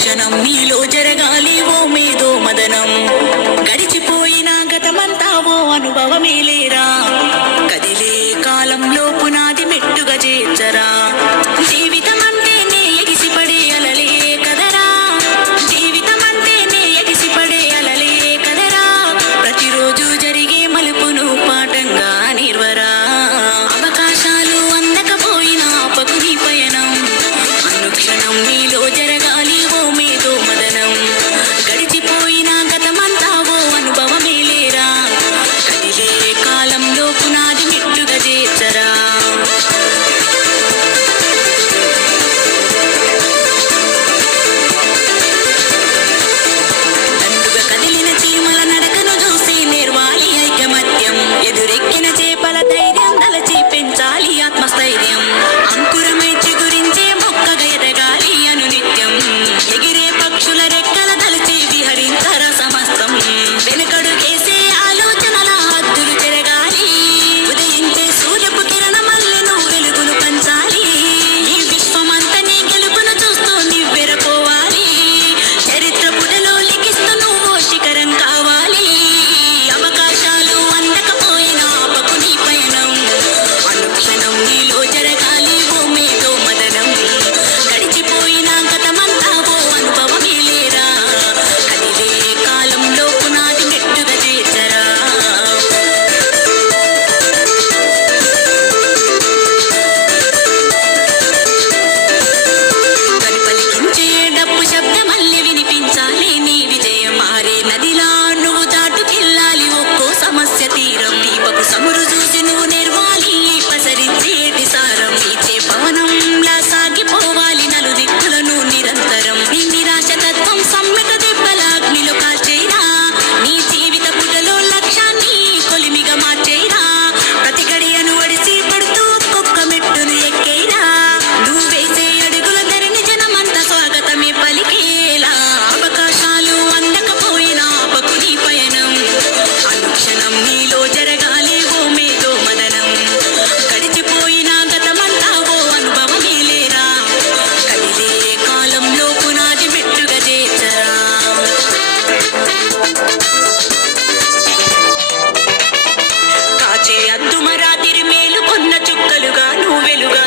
అనుక్షణం నీలో జరగాలి ఓ మేధో మదనం. గడిచిపోయిన గతమంతా ఓ అనుభవమేలేరా, కదిలే కాలంలో పునాది మెట్టుగా చేర్చరా. జీవితం అంటేనే ఎగిసిపడే అలలే కదరా, జీవితం అంటేనే ఎగిసిపడే అలలే కదరా. ప్రతిరోజు జరిగే మలుపును పాఠంగా నిర్వరా. అవకాశాలు అందకపోయినా ఆపకుని పయనం, అనుక్షణం నీలో జరగాలి ఓ మేధో మదనం. గడిచిపోయిన గతమంతా ఓ అనుభవమేలేరా, కదిలే కాలంలో పునాది మెట్టుగా చేర్చరా. దండుగా కదిలిన చీమల నడకను చూసి నేర్వాలి ఐకమత్యం. ఎదురెక్కిన చేపల ధైర్యం దలచి పెంచాలి ఆత్మస్థైర్యం. అంకురమై చిగురించే మొక్కగా ఎదగాలి అనునిత్యం. ఎగిరే పక్షుల రెక్కల దలచి విహరించర సమస్తం. వెనుకడుగేసే ఆలోచనల హద్దులు చెరగాలి. ఉదయించే సూర్యపు కిరణమల్లె నువ్వు వెలుగును పంచాలి. ఈ విశ్వమంతనే గెలుపును చూస్తూ నివ్వెరపోవాలి. చరిత్ర పుటలో లిఖిస్తూ నువ్వు శిఖరం కావాలి. అవకాశాలు అందకపోయినా ఆపకుని పయనం, అనుక్షణం నీలో జరగాలి ఓ మేధో మదనం. గడిచిపోయిన గతమంతా ఓ అనుభవమేలేరా, కదిలే కాలంలో పునాది మెట్టుగా చేర్చరా. కనిపలికించే డప్పు శబ్దమల్లె వినిపించాలి నీ విజయం. మారే నదిలా నువ్వు దాటుకెళ్ళాలి ఒక్కో సమస్య తీరం. దీపపు సమురు చూసి నువ్వు నెరవాలి పసరించేటి సారం. తీర్చే పవనంలా సాగిపోవాలి నలు దిక్కులను నిరంతరం. నీ నిరాశ తత్వం సమ్మెట దెబ్బల అగ్నిలో కాల్చేరా. నీ జీవిత పుటలో లక్ష్యాన్ని కొలిమిగా మార్చేరా. ప్రతి గడియను ఒడిసి పడుతూ ఒక్కొక్క మెట్టును ఎక్కేరా. నువ్వు వేసే అడుగుల ధరణి జనమంతా స్వాగతమే పలికేలా. అవకాశాలు అందకపోయినా ఆపకుని పయనం, అనుక్షణం నీలో జరగాలి ఓ మేధో మదనం. గడిచిపోయిన గతమంతా ఓ అనుభవమేలేరా, కదిలే కాలంలో పునాది మెట్టుగా చేర్చరా. కాచే అద్దుమరాతిరి మేలు కొన్న చుక్కలుగా నువ్వు వెలుగా